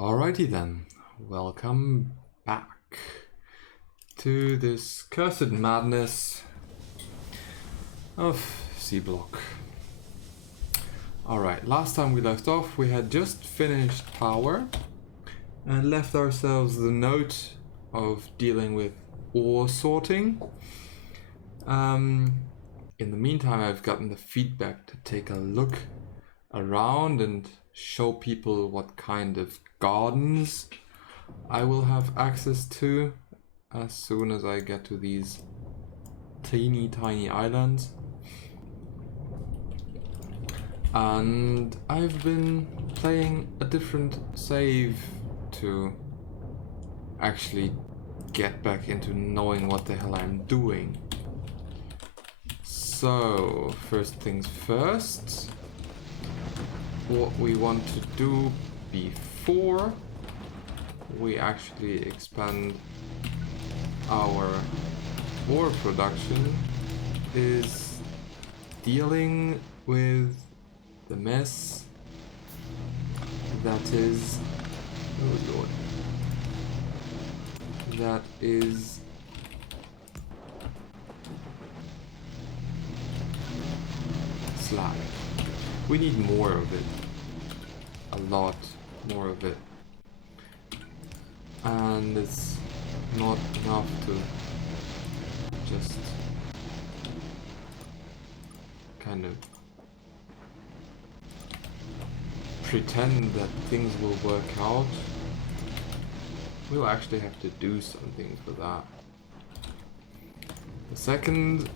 Alrighty then, welcome back to this cursed madness of SeaBlock. Alright, last time we left off we had just finished power and left ourselves the note of dealing with ore sorting. In the meantime I've gotten the feedback to take a look around and show people what kind of gardens I will have access to as soon as I get to these teeny tiny islands. And I've been playing a different save to actually get back into knowing what the hell I'm doing. So, first things first, what we want to do before we actually expand our ore production is dealing with the mess that is, oh lord, that is slag. We need more of it, a lot more of it, and it's not enough to just kind of pretend that things will work out. We'll actually have to do something for that. The second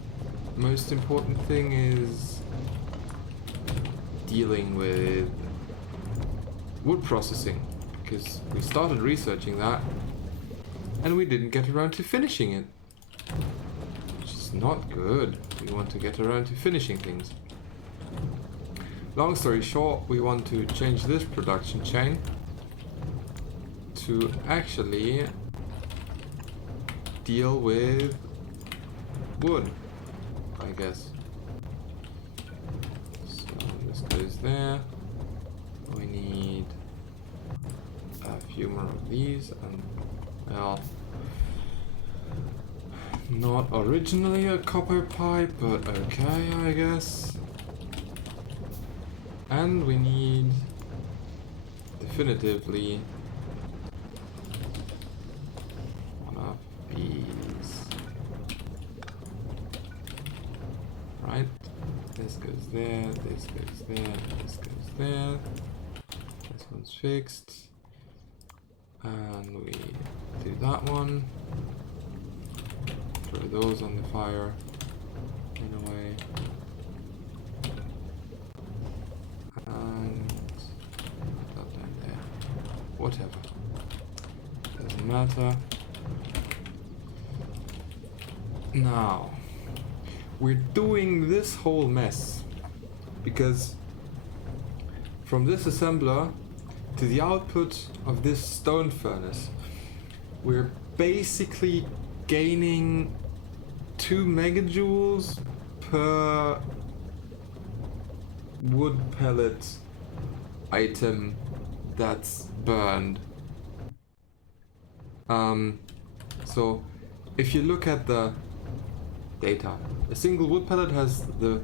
most important thing is dealing with wood processing, because we started researching that and we didn't get around to finishing it, which is not good. We want to get around to finishing things. Long story short, we want to change this production chain to actually deal with wood, I guess. So this goes there. We need a few more of these, and well, not originally a copper pipe, but okay, I guess. And we need definitively one of these. Right? This goes there, this goes there, this goes there. This one's fixed. And we do that one. Throw those on the fire in a way. And put that down there. Whatever. Doesn't matter. Now, we're doing this whole mess because from this assembler to the output of this stone furnace, we're basically gaining 2 megajoules per wood pellet item that's burned. So if you look at the data, a single wood pellet has the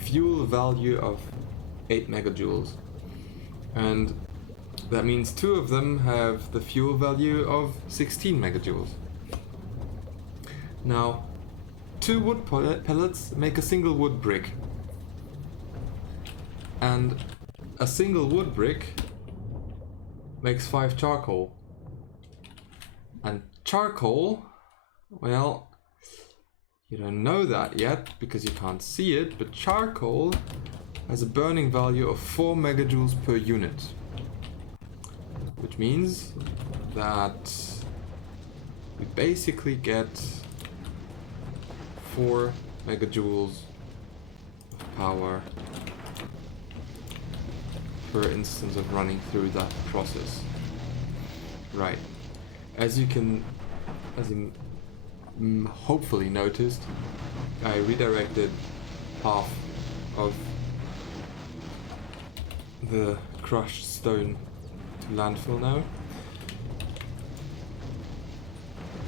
fuel value of 8 megajoules, and that means 2 of them have the fuel value of 16 megajoules. Now, 2 wood pellets make a single wood brick, and a single wood brick makes 5 charcoal. And charcoal, well, you don't know that yet because you can't see it, but charcoal has a burning value of 4 megajoules per unit, which means that we basically get 4 megajoules of power per instance of running through that process. Right. As you hopefully noticed, I redirected half of the crushed stone to landfill now.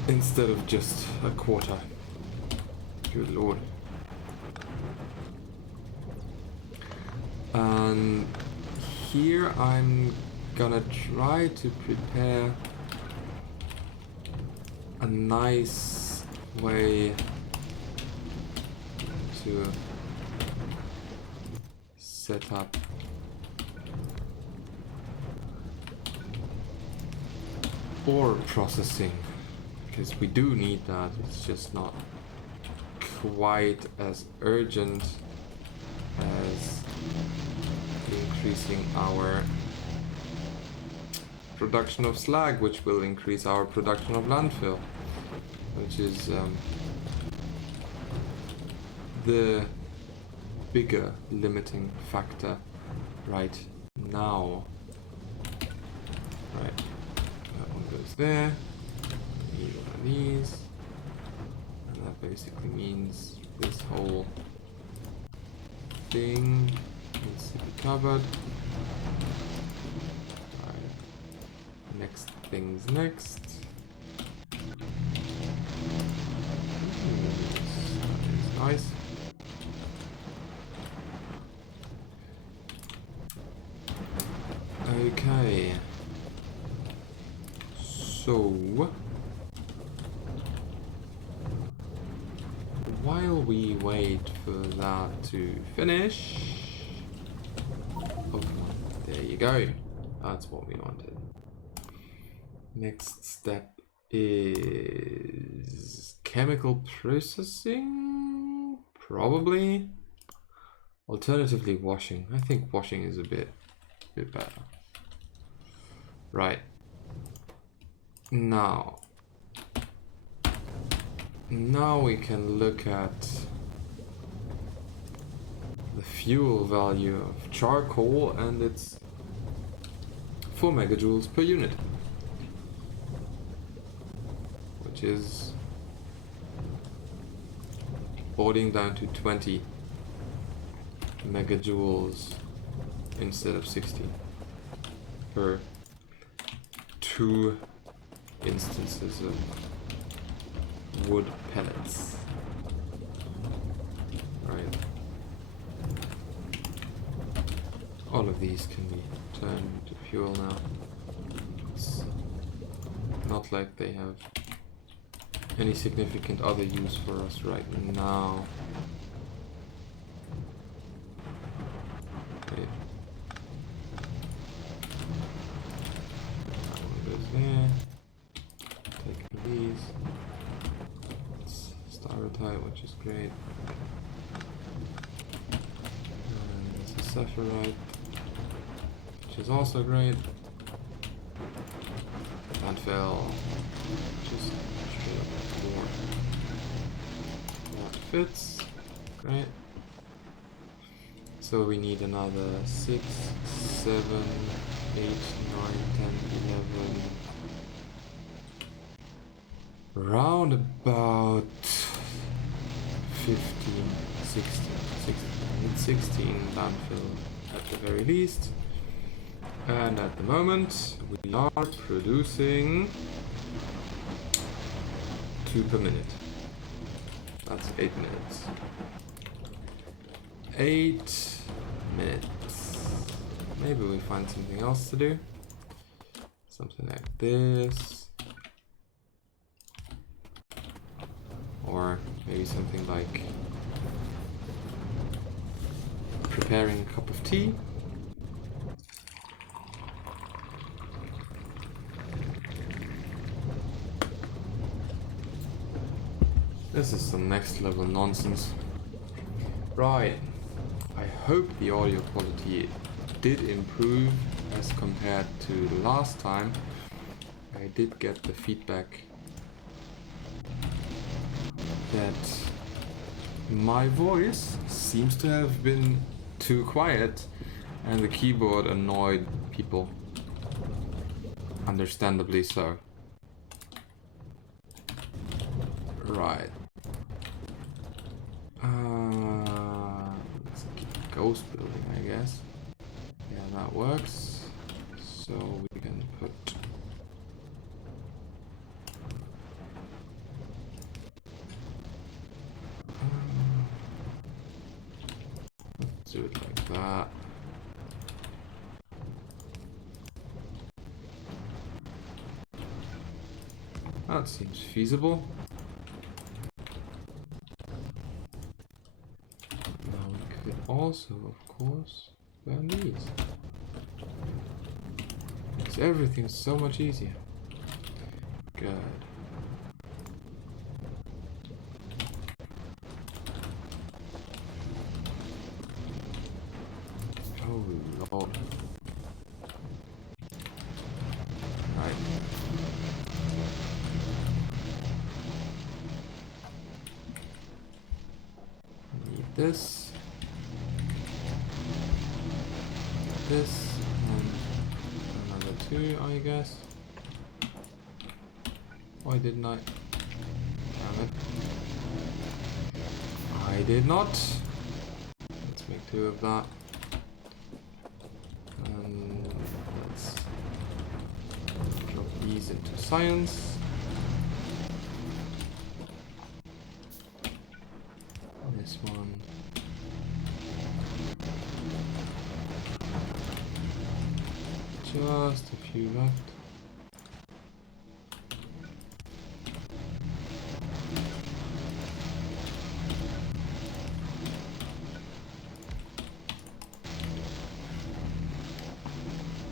Instead of just a quarter. Good lord. And here I'm gonna try to prepare a nice way to set up ore processing, because we do need that. It's just not quite as urgent as increasing our production of slag, which will increase our production of landfill, which is the bigger limiting factor right now. Right, that one goes there. Need one of these, and that basically means this whole thing needs to be covered. Right. Next thing's next. That is nice. Okay. So while we wait for that to finish, oh, there you go. That's what we wanted. Next step is chemical processing, probably. Alternatively, washing. I think washing is a bit better. Right. Now we can look at the fuel value of charcoal, and it's 4 megajoules per unit, which is boiling down to 20 megajoules instead of 60 per 2 instances of wood pellets. Right. All of these can be turned into fuel now. It's not like they have any significant other use for us right now. Okay. That one goes there. Taking these. Styrotite, which is great. And there's a saphirite, which is also great. Landfill, which is straight up 4. That fits. Great. So we need another 6, 7, 8, 9, 10, 11. Round about 15, 16 landfill at the very least. And at the moment we are producing 2 per minute. That's 8 minutes. 8 minutes. Maybe we find something else to do. Something like this. Or maybe something like preparing a cup of tea. This is some next level nonsense. Right. I hope the audio quality did improve as compared to the last time. I did get the feedback that my voice seems to have been too quiet and the keyboard annoyed people. Understandably so. Right. Let's keep ghost building, I guess. Yeah, that works. So we can do it like that. That seems feasible. Now we could also, of course, burn these. Makes everything so much easier. Good. Oh lord. Right. Need this. This and another two, I guess. Why didn't I? Damn it. I did not. Let's make two of that. And let's drop these into science. This one. Just a few left.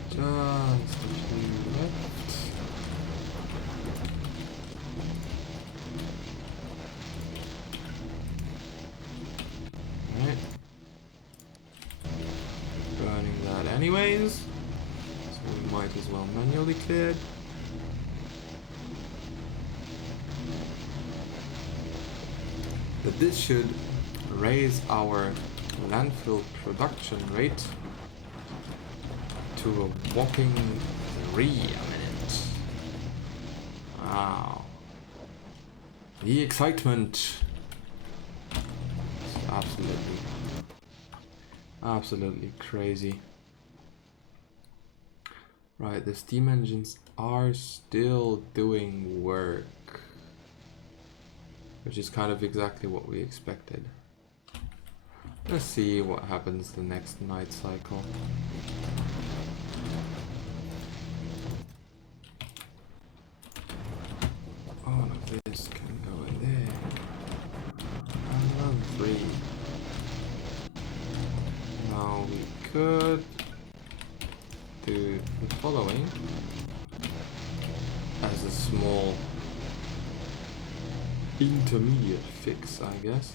Just a few left. Alright. Burning that anyways. So we might as well manually clear it. But this should raise our landfill production rate to a whopping 3 a minute. Wow. The excitement. It's absolutely crazy. Right, the steam engines are still doing work, which is kind of exactly what we expected. Let's see what happens the next night cycle. All of this can go in there. Another 3. Now we could do the following as a small intermediate fix, I guess.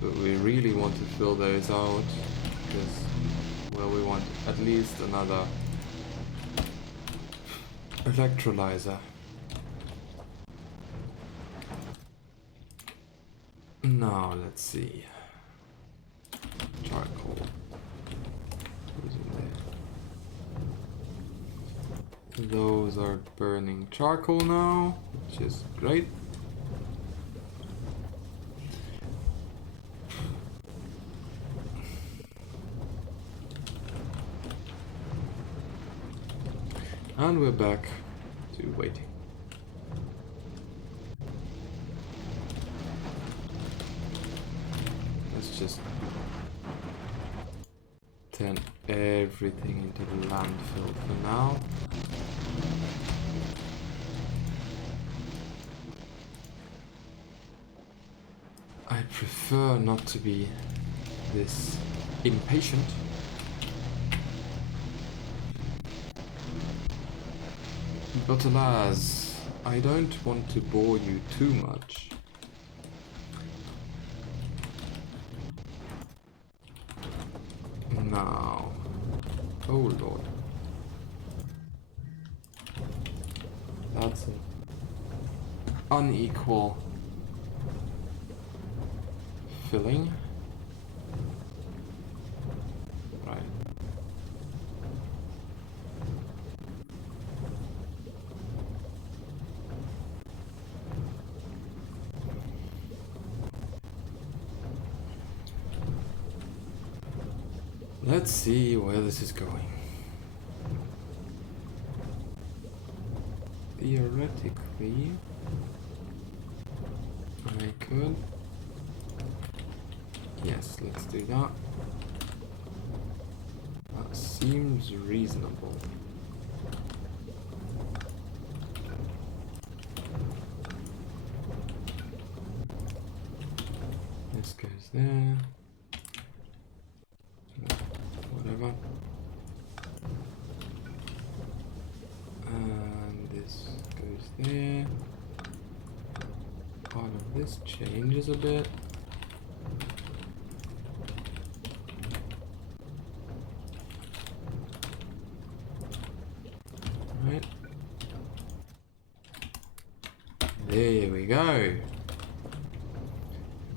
But we really want to fill those out because, well, we want at least another electrolyzer. Now let's see. Charcoal. Who's in there? Those are burning charcoal now, which is great. And we're back to waiting. Let's just turn everything into the landfill for now. I'd prefer not to be this impatient. But alas, I don't want to bore you too much. Now, oh lord, that's an unequal filling. Right. Let's see where this is going. Theoretically, I could Yes, let's do that. That seems reasonable. This goes there. Whatever. And this goes there. Part of this changes a bit. Right. There we go. And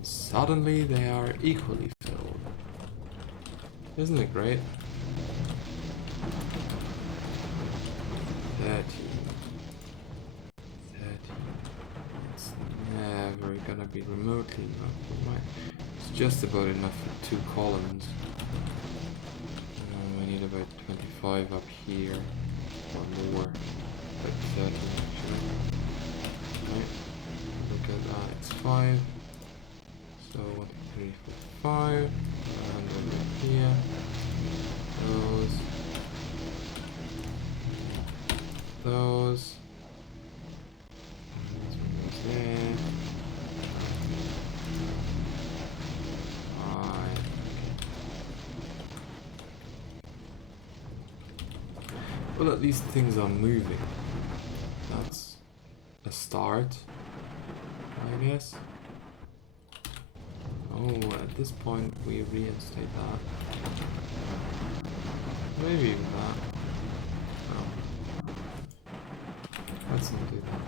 suddenly they are equally filled. Isn't it great? 30. It's never gonna be remotely enough. Right. It's just about enough for 2 columns. We need about 25 up here. Or more. Like 30 actually. Right. Look at that. It's 5. So 1, 2, 3, 4, 5. And over here. Those. Those. And this one goes there. Alright. Well, at least things are moving. That's a start, I guess. Oh, at this point we reinstate that. Maybe even that. No. Let's not do that.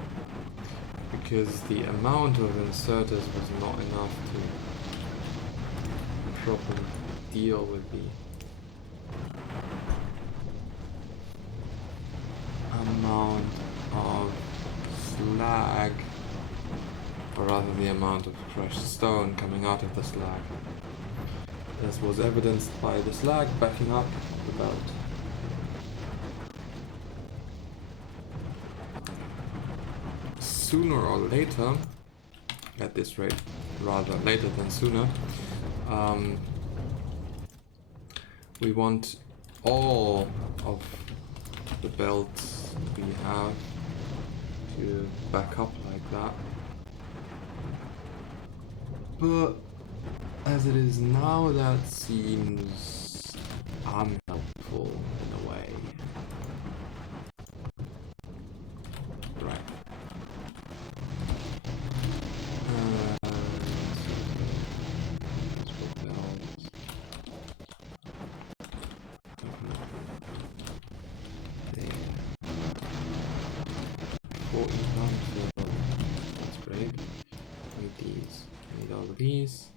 Because the amount of inserters was not enough to properly deal with the amount of slag, or rather the amount of crushed stone coming out of the slag. This was evidenced by the slag backing up the belt. Sooner or later, at this rate, rather later than sooner, we want all of the belts we have to back up like that. But as it is now, that seems unhelpful in a way. Right. That's great. Need these. Need all of these.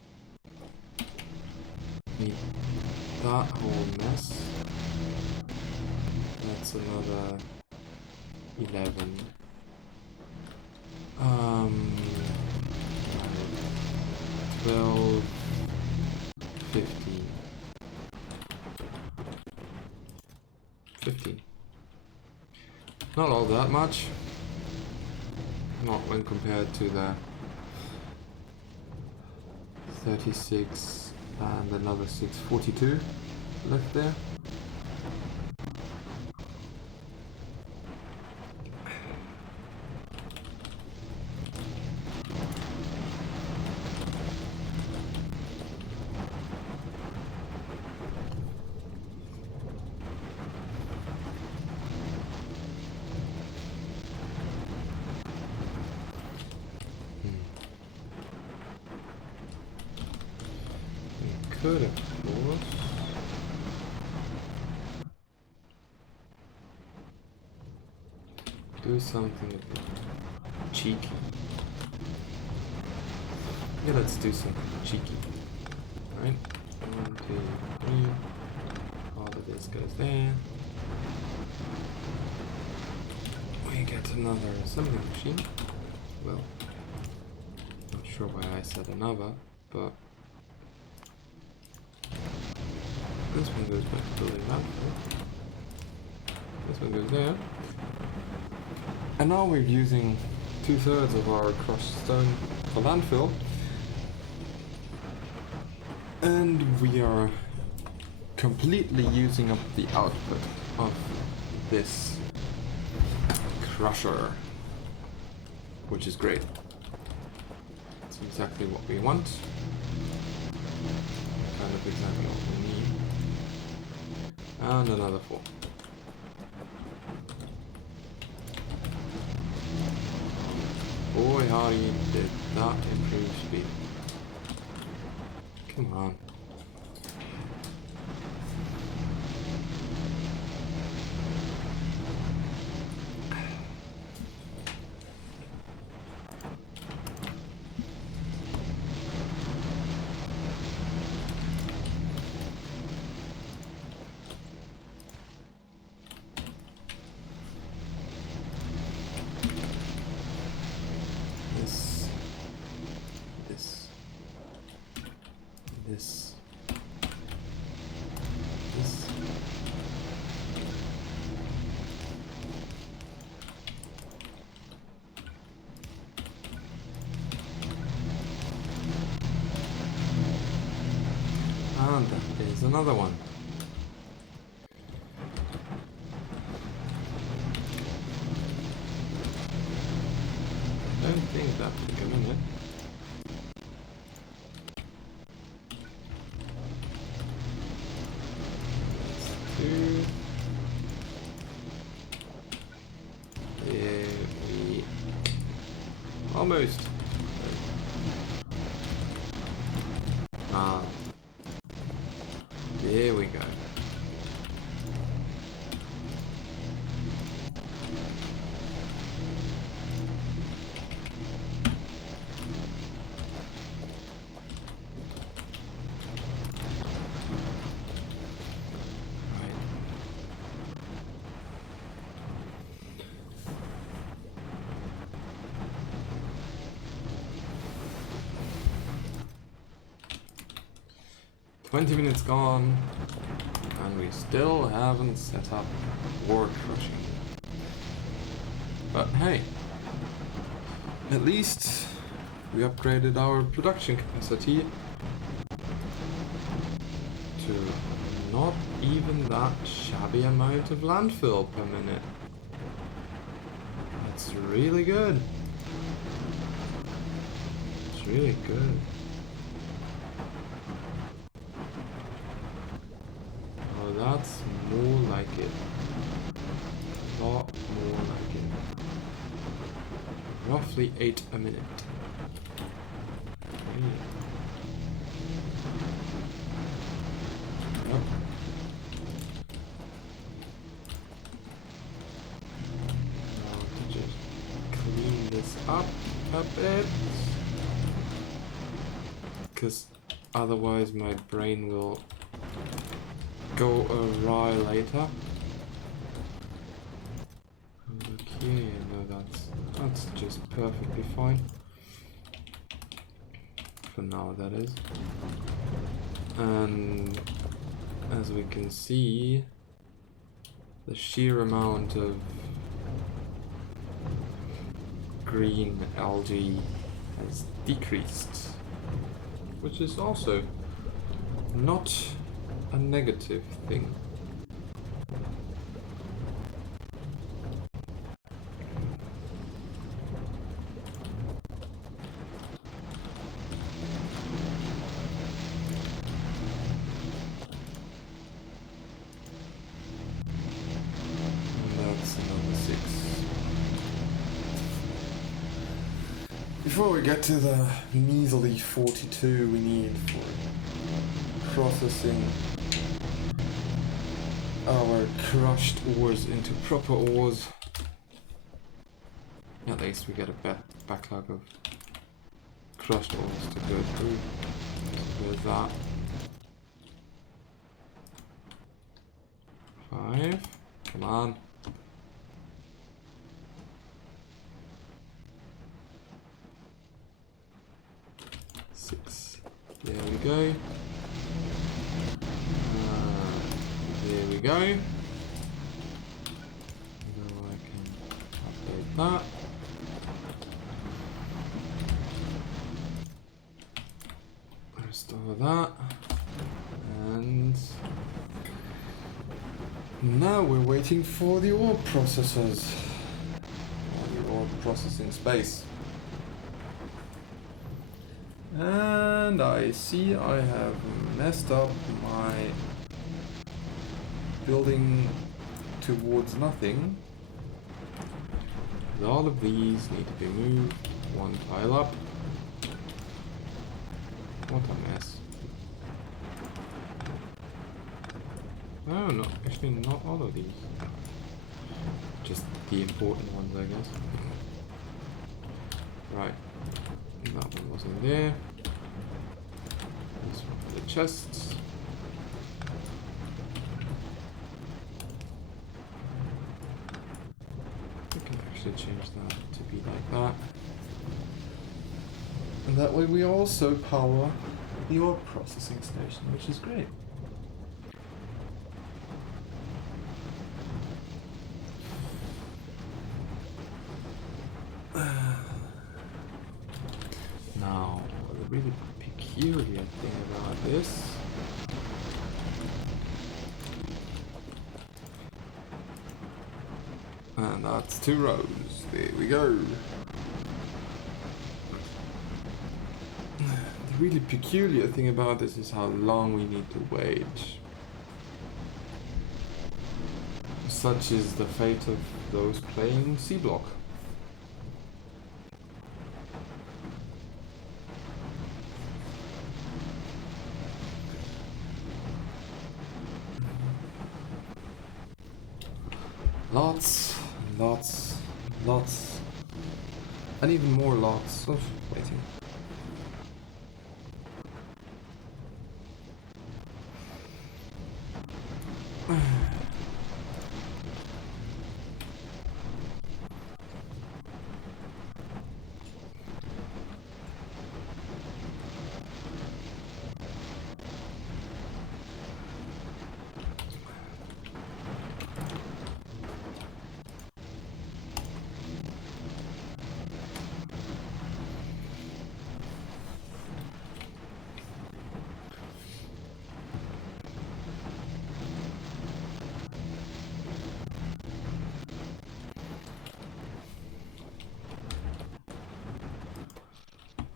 Need that whole mess. That's another 11. 12, 15. 15. Not all that much. Not when compared to the 36 and another 6, 42 left there. Could, of course. Do something a bit cheeky. Yeah, let's do something cheeky. Alright. 1, 2, 3. All of this goes there. We get another assembly machine. Well, not sure why I said another, but this one goes back to building that. This one goes there. And now we're using 2/3 of our crushed stone for landfill. And we are completely using up the output of this crusher, which is great. It's exactly what we want. Kind of exactly what we need. And another 4. Boy, how did that improve speed. Come on. This. And that is another one. I don't think that would go in it. Almost. Ah. There we go. Right. 20 minutes gone, and we still haven't set up ore crushing. But hey, at least we upgraded our production capacity to not even that shabby amount of landfill per minute. That's really good. It's really good. That's more like it. A lot more like it. Roughly 8 a minute. Yep. Now to just clean this up a bit. Because otherwise my brain will go awry later. Okay, no, that's just perfectly fine. For now, that is. And as we can see, the sheer amount of green algae has decreased, which is also not a negative thing. And that's another 6. Before we get to the measly 42 we need for processing our crushed ores into proper ores. At least we get a backlog of crushed ores to go through. There's that. 5. Come on. 6. There we go. There we go. Now I can update that. Restore that. Now we're waiting for the ore processors. Or the ore processing space. And I see I have messed up my building towards nothing. All of these need to be moved one tile up. What a mess. Oh no, actually not all of these. Just the important ones, I guess. Right. That one wasn't there. This one for the chests. We can actually change that to be like that. And that way we also power the ore processing station, which is great. Now, the really peculiar thing about this and that's 2 rows. There we go. The really peculiar thing about this is how long we need to wait. Such is the fate of those playing SeaBlock. Lots, and even more lots of waiting.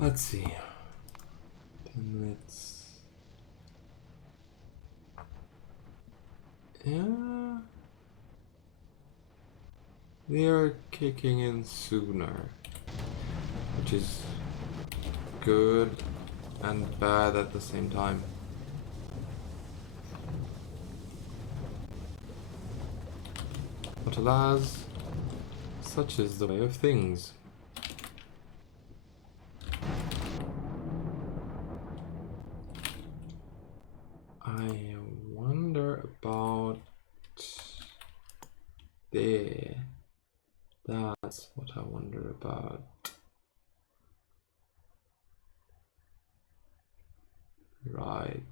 Let's see. 10 minutes. Yeah. They are kicking in sooner, which is good and bad at the same time. But alas, such is the way of things. I wonder about there. That's what I wonder about. Right.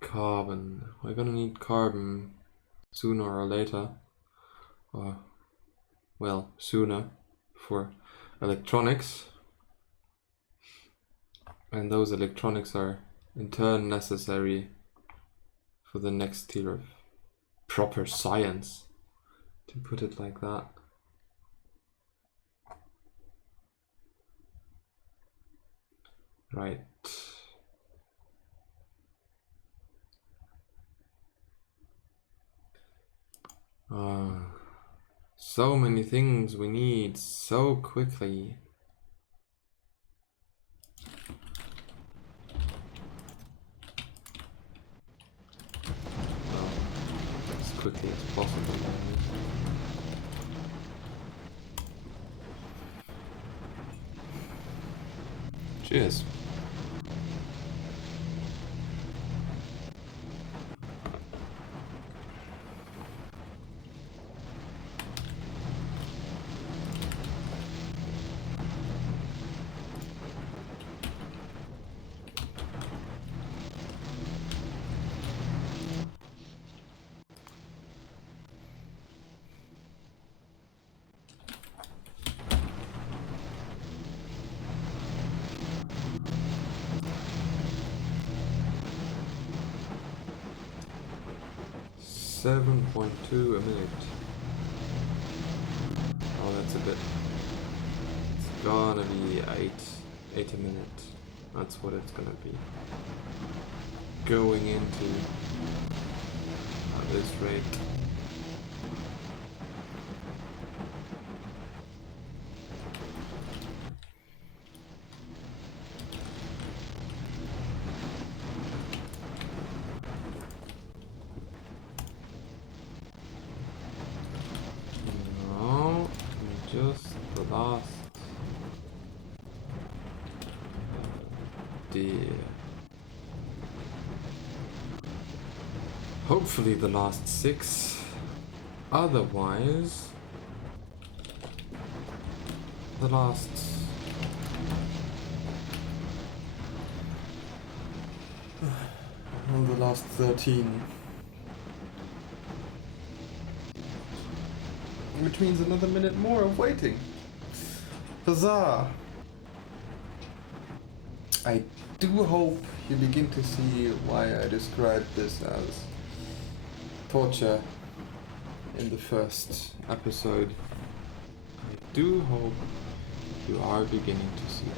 Carbon. We're gonna need carbon sooner or later. Or, well, sooner for electronics. And those electronics are in turn necessary for the next tier of proper science, to put it like that. Right. So many things we need so quickly. As quickly as possible. Cheers. 7.2 a minute. Oh, that's a bit. It's gonna be 8 a minute. That's what it's gonna be. Going into at this rate. No, just the last. Hopefully the last 6. Otherwise, the last well, the last 13. Which means another minute more of waiting. Huzzah! I do hope you begin to see why I described this as torture in the first episode. I do hope you are beginning to see it.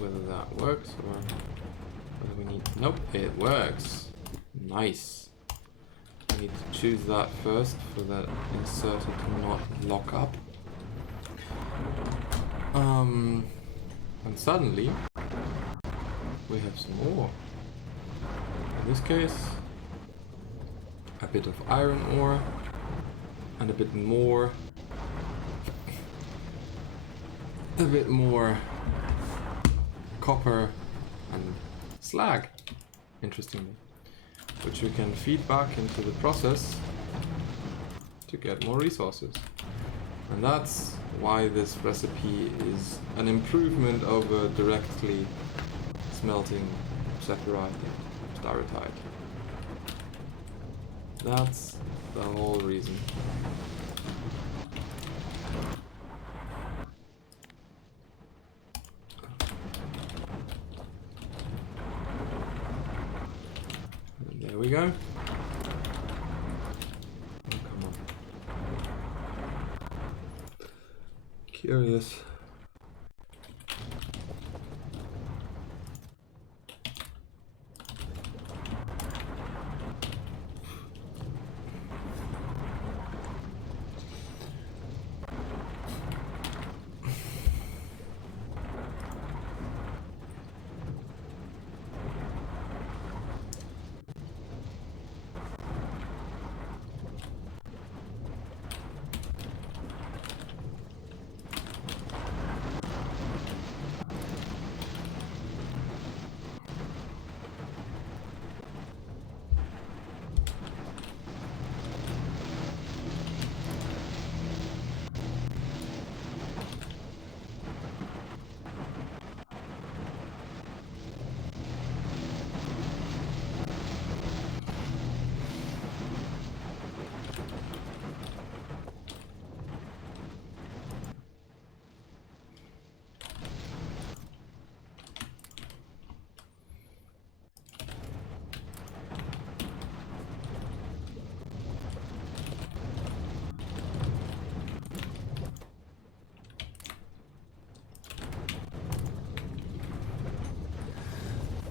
Whether that works or whether we need. Nope, it works. Nice. I need to choose that first for that inserter to not lock up. And suddenly we have some more. In this case, a bit of iron ore and a bit more. Copper and slag, interestingly, which we can feed back into the process to get more resources. And that's why this recipe is an improvement over directly smelting styrotite. That's the whole reason. There we go. Oh, come on. Curious.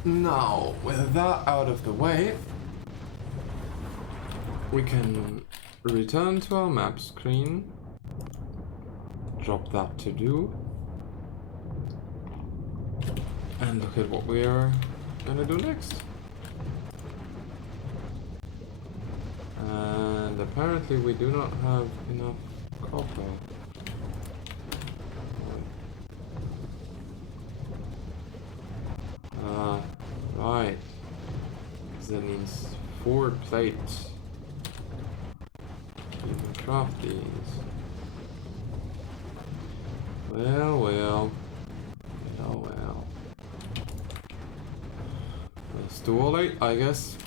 Now, with that out of the way, we can return to our map screen, drop that to do, and look at what we are gonna do next. And apparently we do not have enough copper. Right. That needs 4 plates. You can craft these. Well. too late, I guess.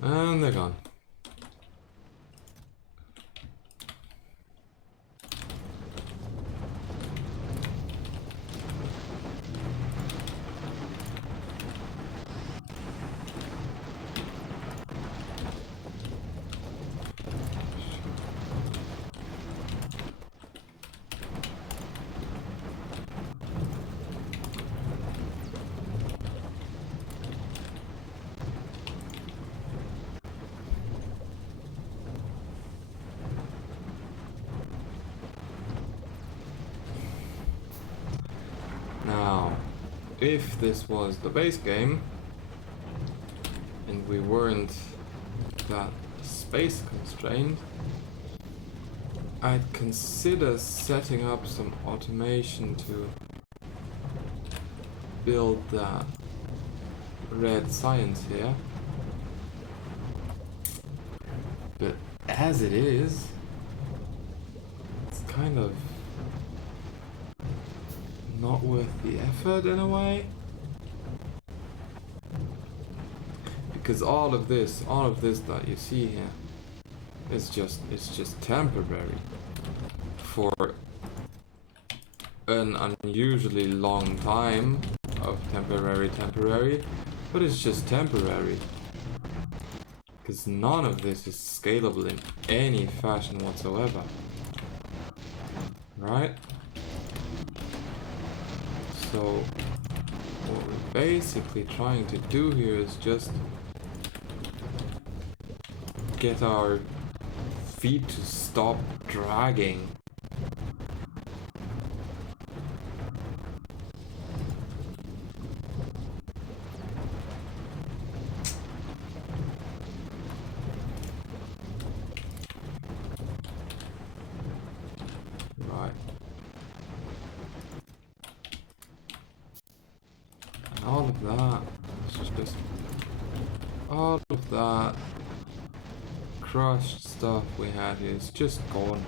And they're gone. Now, if this was the base game, and we weren't that space constrained, I'd consider setting up some automation to build that red science here. But as it is, it's kind of not worth the effort in a way. Because all of this that you see here is just temporary for an unusually long time of temporary, but it's just temporary. Because none of this is scalable in any fashion whatsoever. Right? So what we're basically trying to do here is just get our feet to stop dragging. Right. And all of that, it's just all of that crushed stuff we had here is just gone.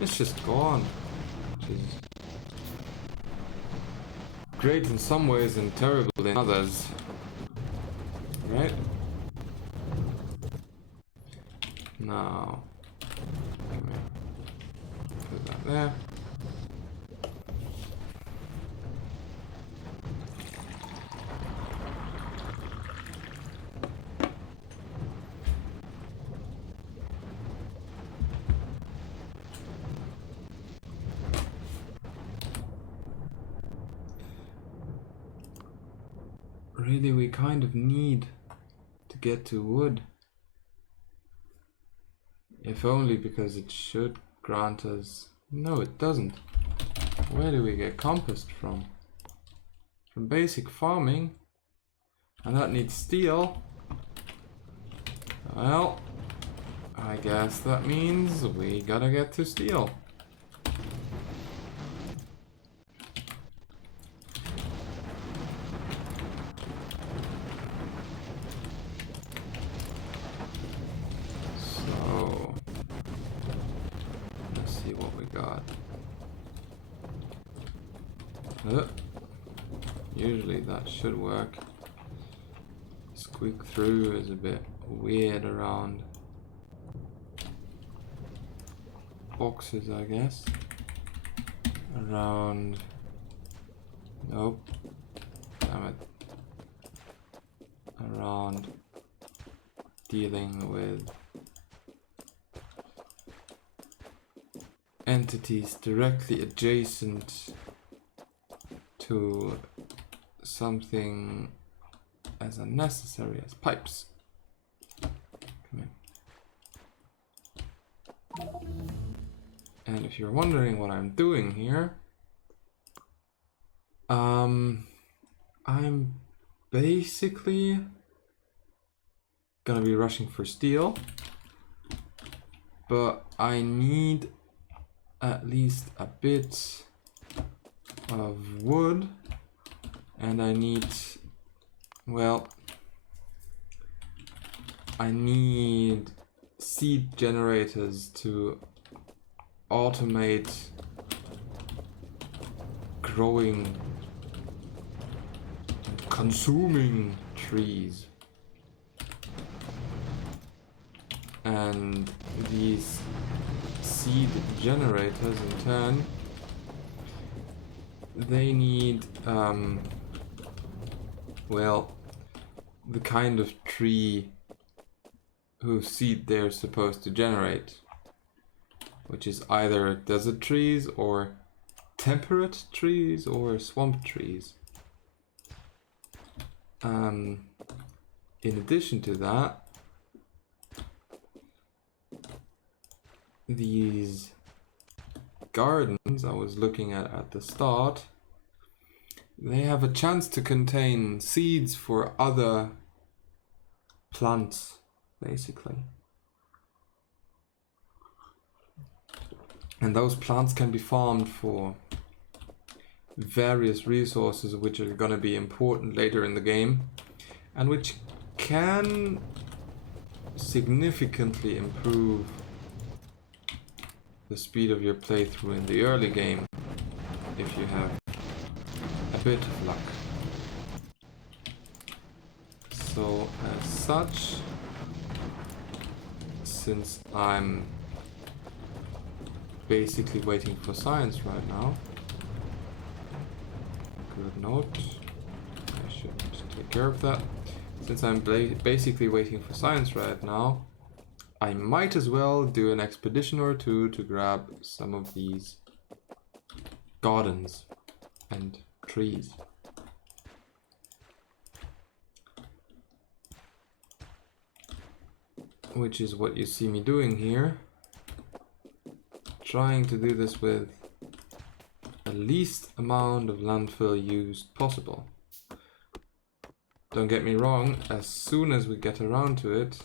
It's just gone. Which is great in some ways and terrible in others. Right? Now, come here. Put that there. Really, we kind of need to get to wood. If only because it should grant us... No, it doesn't. Where do we get compost from? From basic farming. And that needs steel. Well, I guess that means we gotta get to steel. So, let's see what we got. Usually that should work. Squeak through is a bit weird around boxes, I guess. Around... Nope. Damn it. Around dealing with entities directly adjacent to something as unnecessary as pipes. Come in. And if you're wondering what I'm doing here, I'm basically gonna be rushing for steel but I need at least a bit of wood, and I need, well, I need seed generators to automate growing, consuming trees. And these seed generators in turn, they need, well, the kind of tree whose seed they're supposed to generate, which is either desert trees or temperate trees or swamp trees. In addition to that, these gardens I was looking at the start, they have a chance to contain seeds for other plants, basically. And those plants can be farmed for various resources which are going to be important later in the game, and which can significantly improve the speed of your playthrough in the early game if you have a bit of luck. So as such, since I'm basically waiting for science right now, good note, I should take care of that. Since I'm basically waiting for science right now, I might as well do an expedition or two to grab some of these gardens and trees. Which is what you see me doing here. Trying to do this with the least amount of landfill used possible. Don't get me wrong, as soon as we get around to it,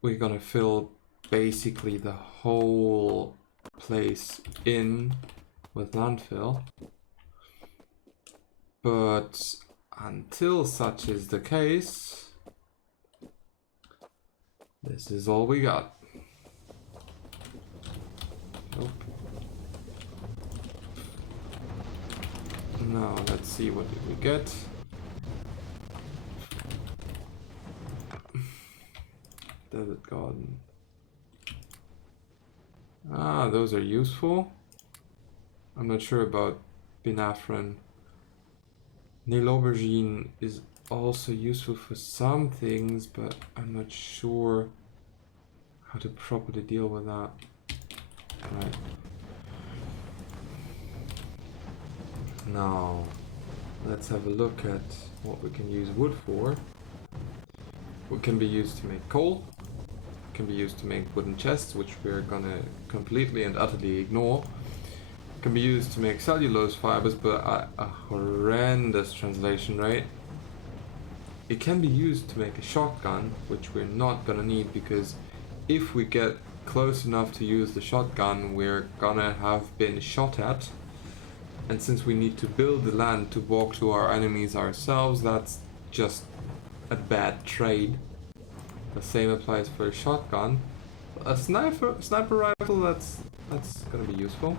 we're gonna fill basically the whole place in with landfill. But until such is the case, this is all we got. Nope. Now let's see, what did we get? Desert garden. Ah, those are useful. I'm not sure about binafran. Nil aubergine is also useful for some things, but I'm not sure how to properly deal with that. Right. Now, let's have a look at what we can use wood for. Wood can be used to make coal, can be used to make wooden chests, which we're gonna completely and utterly ignore. Can be used to make cellulose fibers, but at a horrendous translation rate. It can be used to make a shotgun, which we're not gonna need, because if we get close enough to use the shotgun, we're gonna have been shot at. And since we need to build the land to walk to our enemies ourselves, that's just a bad trade. The same applies for a shotgun. A sniper rifle, that's gonna be useful.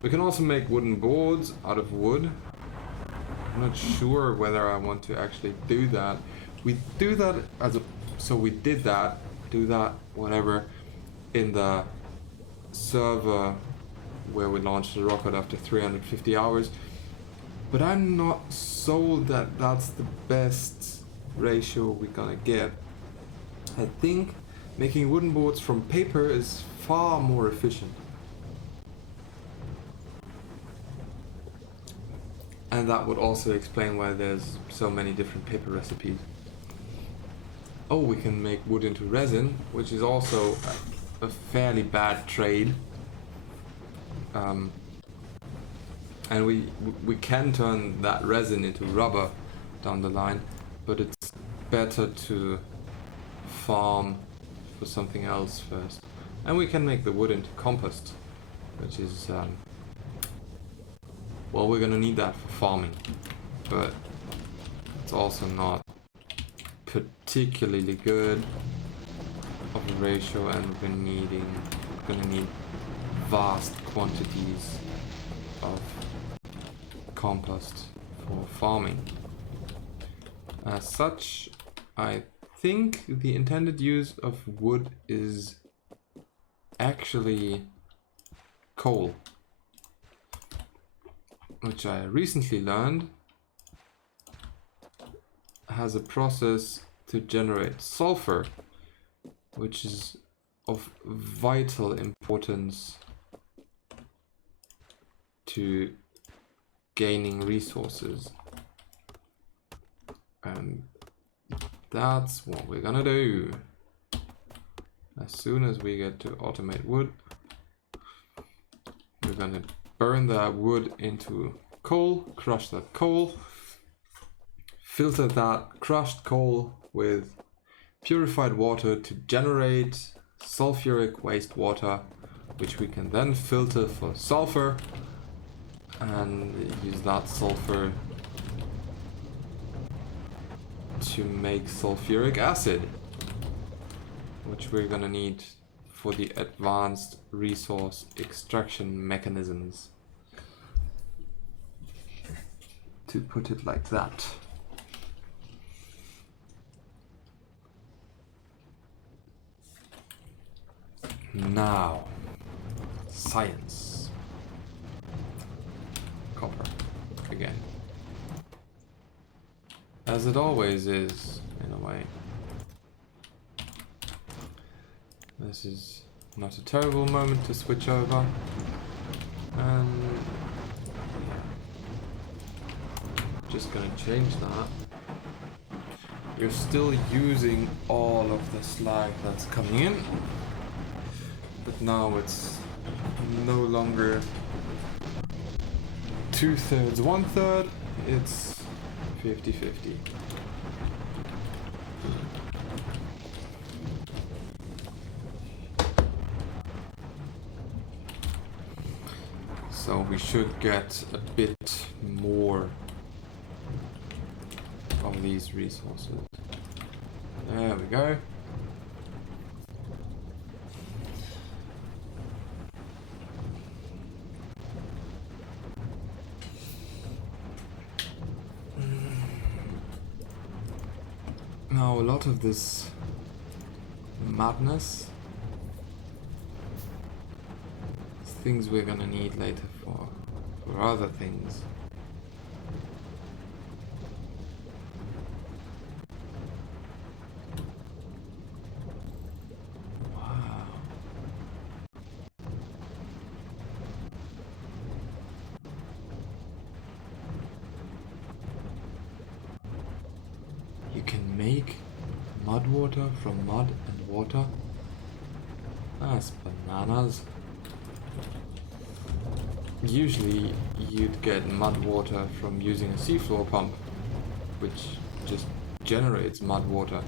We can also make wooden boards out of wood. I'm not sure whether I want to actually do that. We do that whatever, in the server where we launched the rocket after 350 hours. But I'm not sold that that's the best ratio we're gonna get. I think making wooden boards from paper is far more efficient. And that would also explain why there's so many different paper recipes. Oh, we can make wood into resin, which is also a fairly bad trade. And we can turn that resin into rubber down the line, but it's better to farm for something else first. And we can make the wood into compost, which is, well, we're gonna need that for farming, but it's also not particularly good of a ratio, and we're gonna need vast quantities of compost for farming. As such, I think the intended use of wood is actually coal, which I recently learned has a process to generate sulfur, which is of vital importance to gaining resources. And that's what we're gonna do. As soon as we get to automate wood, we're gonna burn that wood into coal, crush that coal, filter that crushed coal with purified water to generate sulfuric wastewater, which we can then filter for sulfur and use that sulfur to make sulfuric acid, which we're gonna need for the advanced resource extraction mechanisms, to put it like that. Now, science. Copper, again. As it always is, in a way. This is not a terrible moment to switch over. And just gonna change that. You're still using all of the slag that's coming in, but now it's no longer 2/3, 1/3, it's 50-50. So we should get a bit more of these resources. There we go. Now a lot of this madness is things we're gonna need later for other things. Wow. You can make mud water from mud and water? That's bananas. Usually you'd get mud water from using a seafloor pump, which just generates mud water,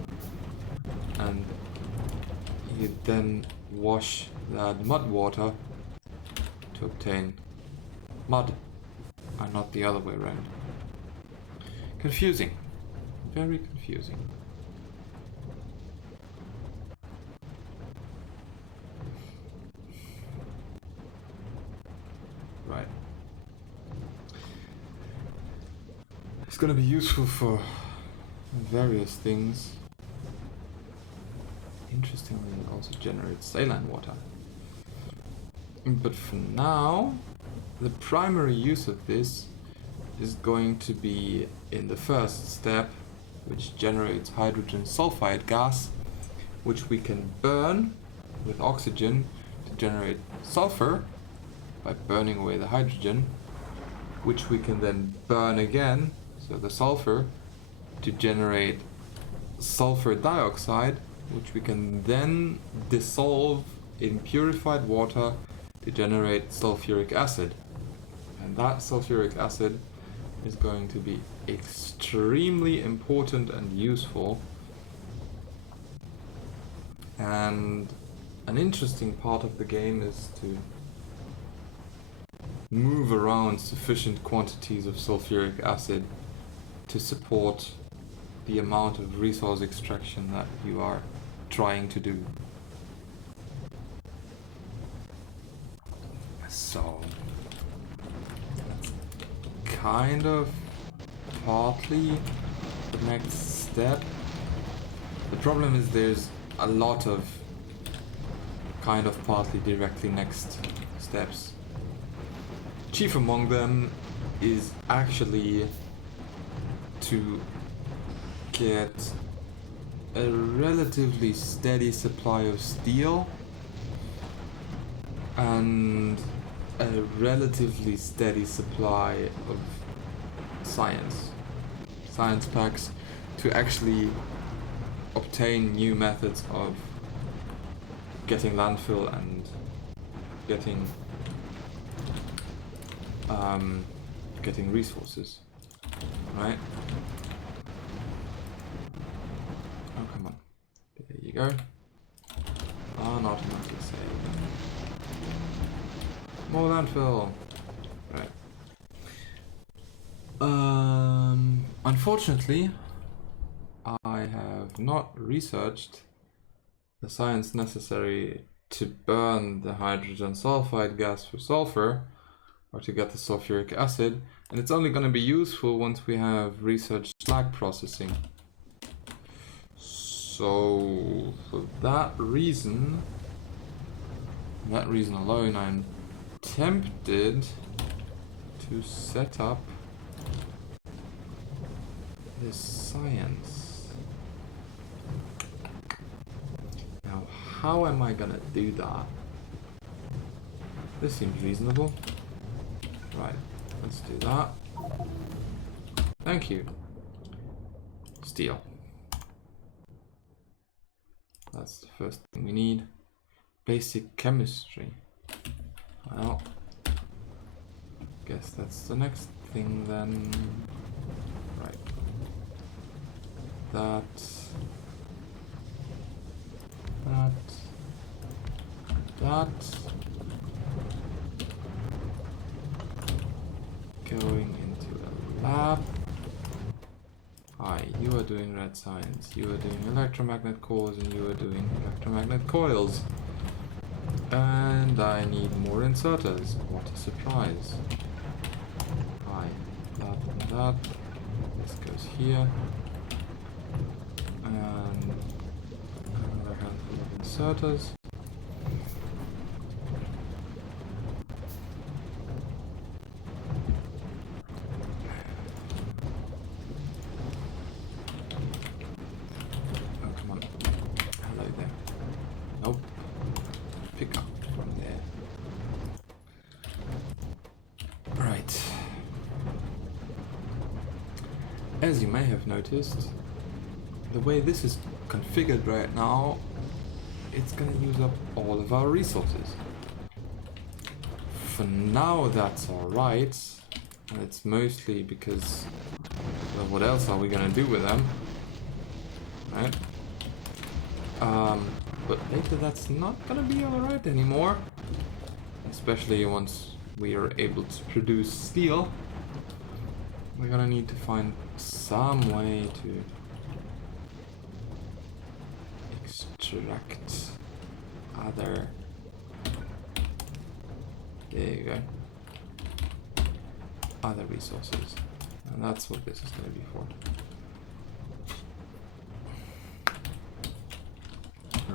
and you then wash that mud water to obtain mud, and not the other way around. Confusing. Very confusing. Right. It's gonna be useful for various things. Interestingly, it also generates saline water. But for now, the primary use of this is going to be in the first step, which generates hydrogen sulfide gas, which we can burn with oxygen to generate sulfur by burning away the hydrogen, which we can then burn again, so the sulfur, to generate sulfur dioxide, which we can then dissolve in purified water to generate sulfuric acid. And that sulfuric acid is going to be extremely important and useful And an interesting part of the game is to move around sufficient quantities of sulfuric acid to support the amount of resource extraction that you are trying to do. So that's kind of partly the next step. The problem is there's a lot of kind of partly directly next steps. Chief among them is actually to get a relatively steady supply of steel and a relatively steady supply of science packs to actually obtain new methods of getting landfill and getting resources, right? Oh, come on. There you go. Not automatically save. More landfill. Right. Unfortunately, I have not researched the science necessary to burn the hydrogen sulfide gas for sulfur, or to get the sulfuric acid, and it's only going to be useful once we have researched slag processing. So for that reason alone, I'm tempted to set up this science. Now, how am I gonna do that? This seems reasonable. Right, let's do that. Thank you. Steel. That's the first thing we need. Basic chemistry. Well, guess that's the next thing then. Right. That. Going into a lab. Hi, you are doing red science, you are doing electromagnet cores, and you are doing electromagnet coils. And I need more inserters. What a surprise. Hi, that and that. This goes here. And another handful of inserters. As you may have noticed, the way this is configured right now, it's going to use up all of our resources. For now, that's alright, and it's mostly because, well, what else are we going to do with them? Right? But later that's not going to be alright anymore, especially once we are able to produce steel. We're gonna need to find some way to extract other... There you go. Other resources. And that's what this is gonna be for.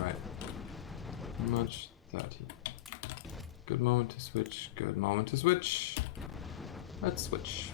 Right. Much 30. Good moment to switch, good moment to switch. Let's switch.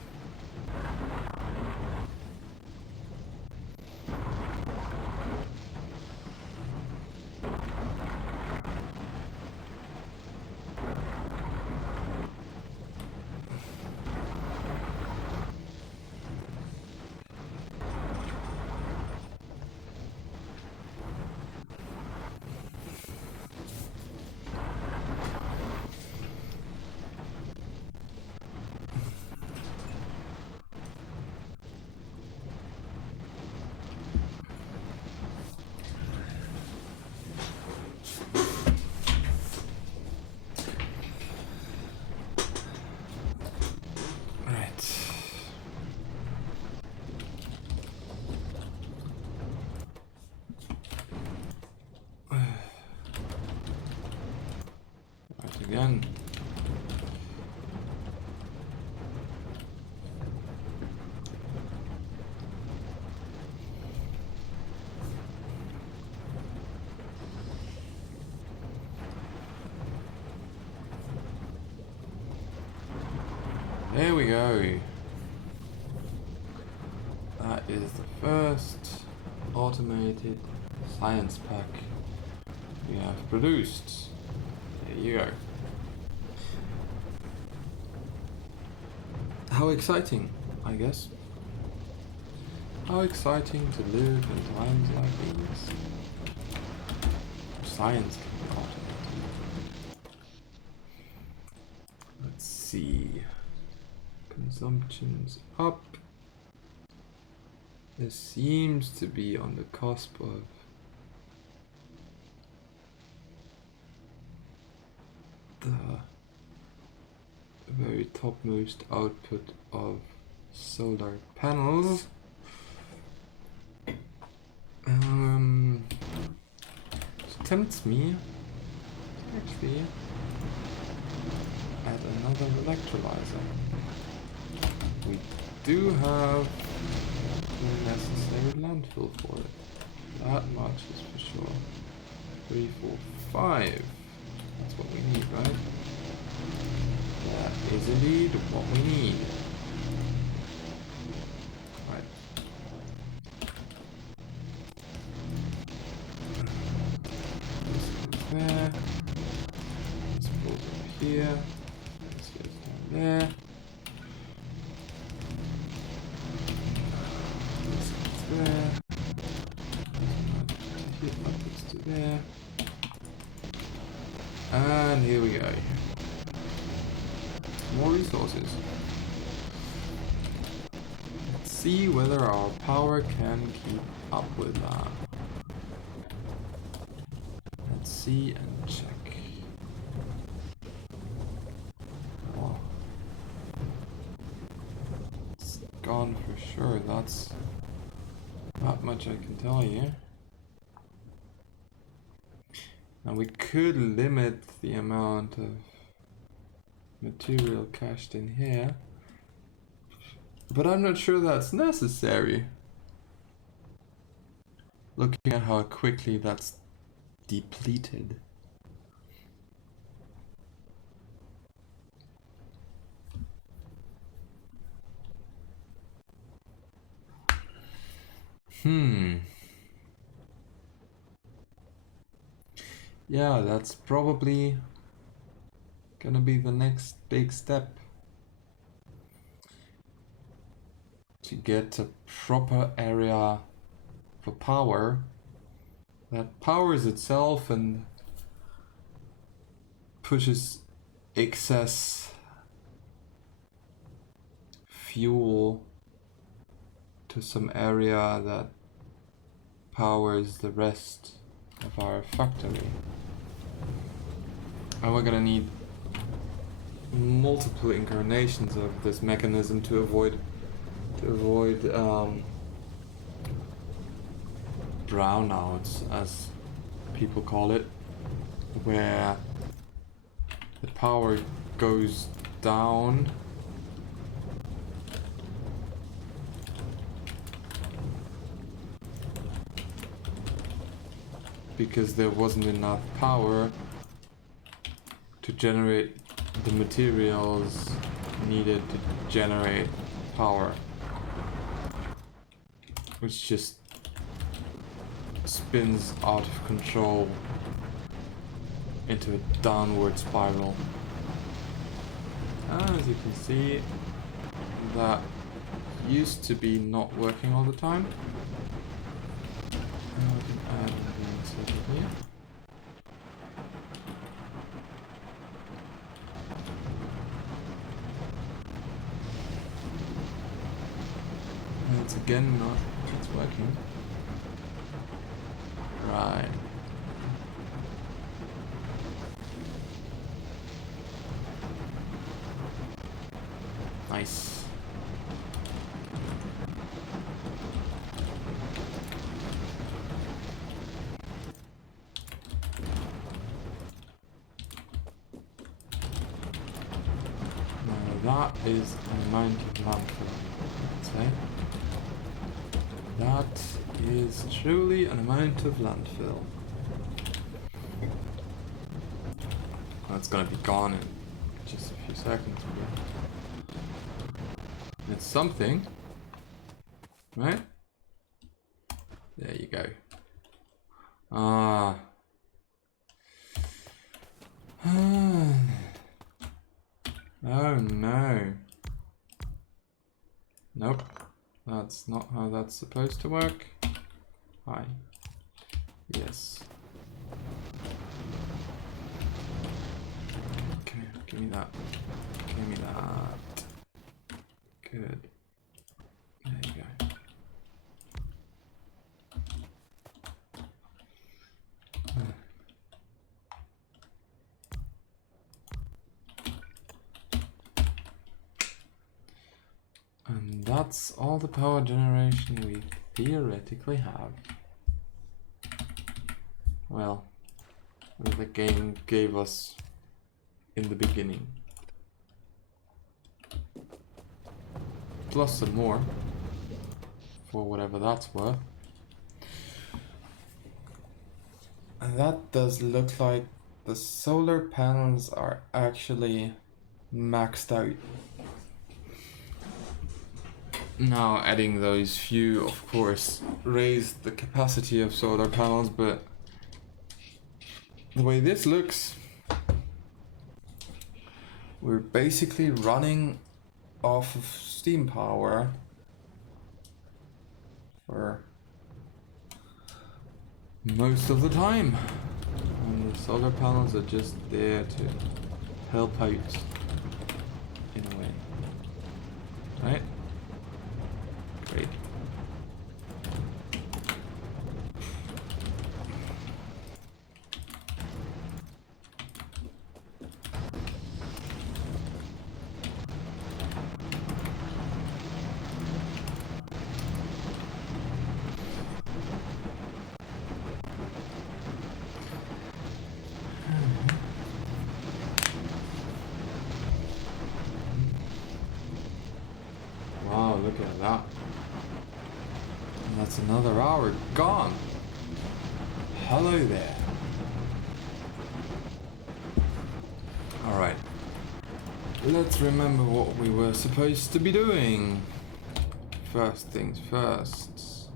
again. There we go. That is the first automated science pack we have produced. There you go. How exciting, I guess. How exciting to live in times like these. Science can be automated. Let's see. Consumption's up. This seems to be on the cusp of the very topmost output of solar panels. It tempts me to actually add another electrolyzer. We do have the necessary landfill for it. That much is for sure. 3, 4, 5. That's what we need, right? That is indeed what we need. Right. This goes there. This goes over here. This goes down there. This goes there. Here, upwards to there. And here we go. More resources. Let's see whether our power can keep up with that. Let's see and check. Oh. It's gone for sure. That's not much I can tell you. Now we could limit the amount of material cached in here, but I'm not sure that's necessary. Looking at how quickly that's depleted. Yeah, that's probably gonna be the next big step to get a proper area for power that powers itself and pushes excess fuel to some area that powers the rest of our factory. And we're gonna need multiple incarnations of this mechanism to avoid brownouts, as people call it, where the power goes down because there wasn't enough power to generate the materials needed to generate power, which just spins out of control into a downward spiral. As you can see, that used to be not working all the time. Now we can add one circuit here. And it's again not, it's working. Right. Nice. that is an amount of landfill, I'd say. That is truly an amount of landfill. That's gonna be gone in just a few seconds. It's something, right? There you go. Ah. Oh no. Nope. That's not how that's supposed to work. Hi. Yes. Okay, give me that. Give me that. Good. There you go. And that's all the power generation we theoretically have. Well, the game gave us in the beginning. Plus some more, for whatever that's worth. And that does look like the solar panels are actually maxed out. Now adding those few, of course, raised the capacity of solar panels, but the way this looks, we're basically running off of steam power for most of the time. And the solar panels are just there to help out in a way. Right? Great. Wow, look at that. And that's another hour gone. Hello there. Alright. Let's remember what we were supposed to be doing. First things first.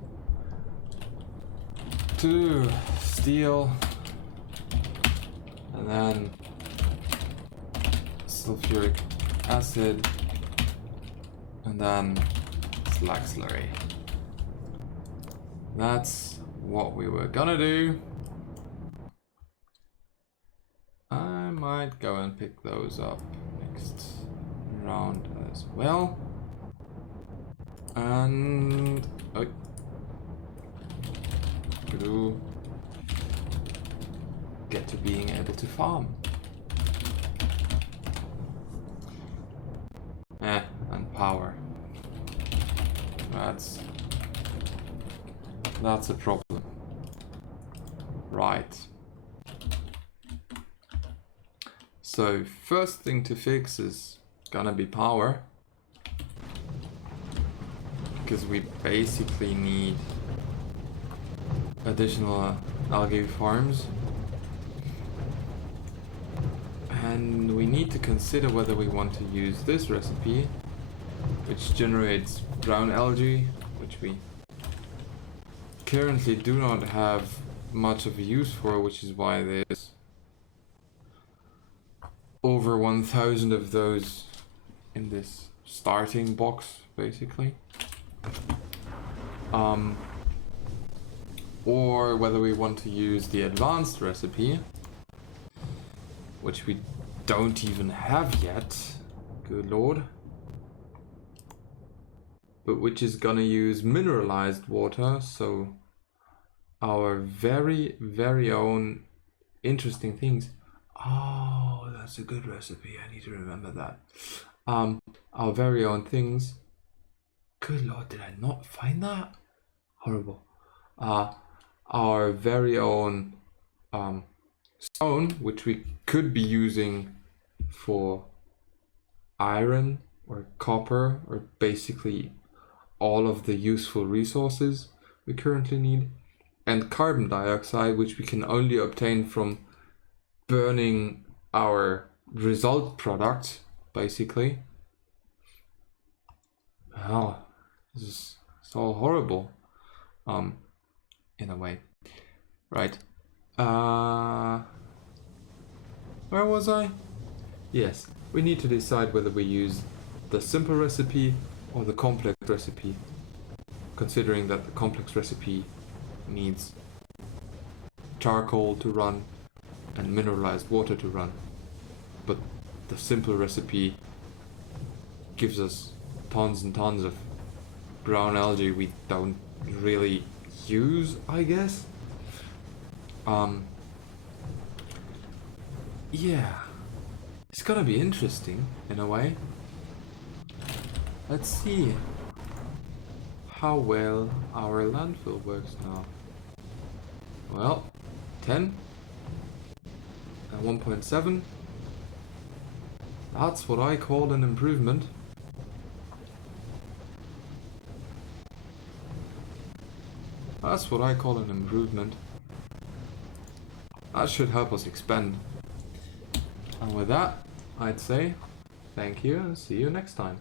To steel. And then sulfuric acid. And then slag slurry. That's what we were gonna do. I might go and pick those up next round as well. And to get to being able to farm. And power. That's a problem. Right. So first thing to fix is gonna be power. Because we basically need additional algae farms. And we need to consider whether we want to use this recipe, which generates brown algae, which we currently do not have much of a use for, which is why there's over 1,000 of those in this starting box, basically. Or whether we want to use the advanced recipe, which we don't even have yet, good lord, but which is gonna use mineralized water, so our very, very own interesting things. Oh, that's a good recipe, I need to remember that. Our very own things. Good lord, did I not find that? Horrible. Our very own stone, which we could be using for iron or copper, or basically all of the useful resources we currently need, and carbon dioxide, which we can only obtain from burning our result product, basically. Oh, this is so horrible, in a way. Right. Where was I? Yes, we need to decide whether we use the simple recipe or the complex recipe, considering that the complex recipe needs charcoal to run and mineralized water to run, but the simple recipe gives us tons and tons of brown algae we don't really use, I guess. Yeah, it's gonna be interesting in a way. Let's see how well our landfill works now. Well, 10 and 1.7. That's what I call an improvement. That's what I call an improvement. That should help us expand. And with that, I'd say thank you and see you next time.